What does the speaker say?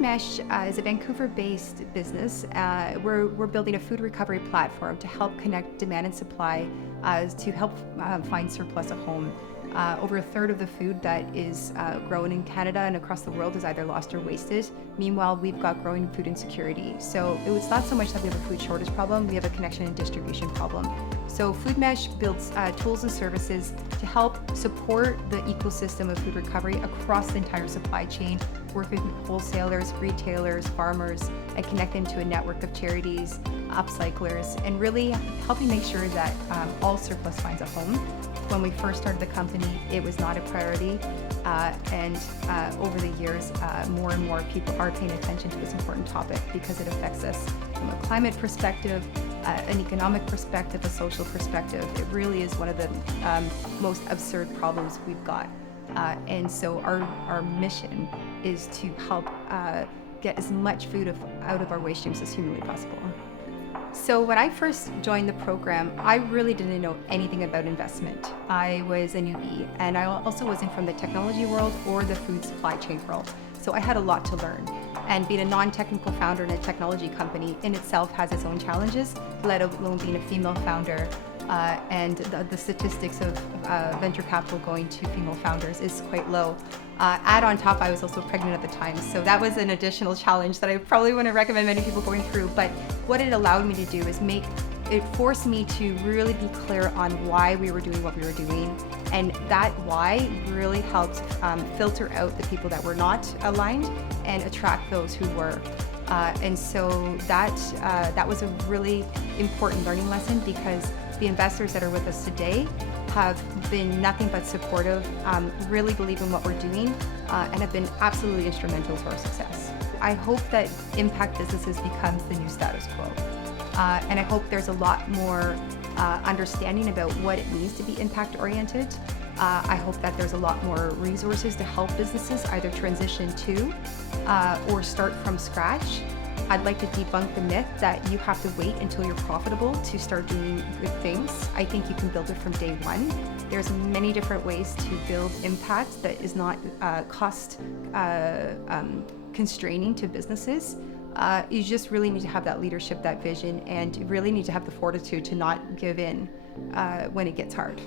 Mesh is a Vancouver-based business. We're building a food recovery platform to help connect demand and supply to help find surplus at home. Over a third of the food that is grown in Canada and across the world is either lost or wasted. Meanwhile, we've got growing food insecurity. So it's not so much that we have a food shortage problem, we have a connection and distribution problem. So Food Mesh builds tools and services to help support the ecosystem of food recovery across the entire supply chain, work with wholesalers, retailers, farmers, and connect them to a network of charities, upcyclers, and really helping make sure that all surplus finds a home. When we first started the company, it was not a priority, and over the years, more and more people are paying attention to this important topic because it affects us from a climate perspective, an economic perspective, a social perspective. It really is one of the most absurd problems we've got. And so our mission is to help get as much food out of our waste streams as humanly possible. So when I first joined the program, I really didn't know anything about investment. I was a newbie, and I also wasn't from the technology world or the food supply chain world. So I had a lot to learn. And being a non-technical founder in a technology company in itself has its own challenges, let alone being a female founder. And the statistics of venture capital going to female founders is quite low. Add on top, I was also pregnant at the time, so that was an additional challenge that I probably wouldn't recommend many people going through. But what it allowed me to do is it forced me to really be clear on why we were doing what we were doing, and that why really helped filter out the people that were not aligned and attract those who were. And so that was a really important learning lesson, because the investors that are with us today have been nothing but supportive, really believe in what we're doing, and have been absolutely instrumental to our success. I hope that impact businesses becomes the new status quo. And I hope there's a lot more understanding about what it means to be impact-oriented. I hope that there's a lot more resources to help businesses either transition to or start from scratch. I'd like to debunk the myth that you have to wait until you're profitable to start doing good things. I think you can build it from day one. There's many different ways to build impact that is not cost constraining to businesses. You just really need to have that leadership, that vision, and you really need to have the fortitude to not give in when it gets hard.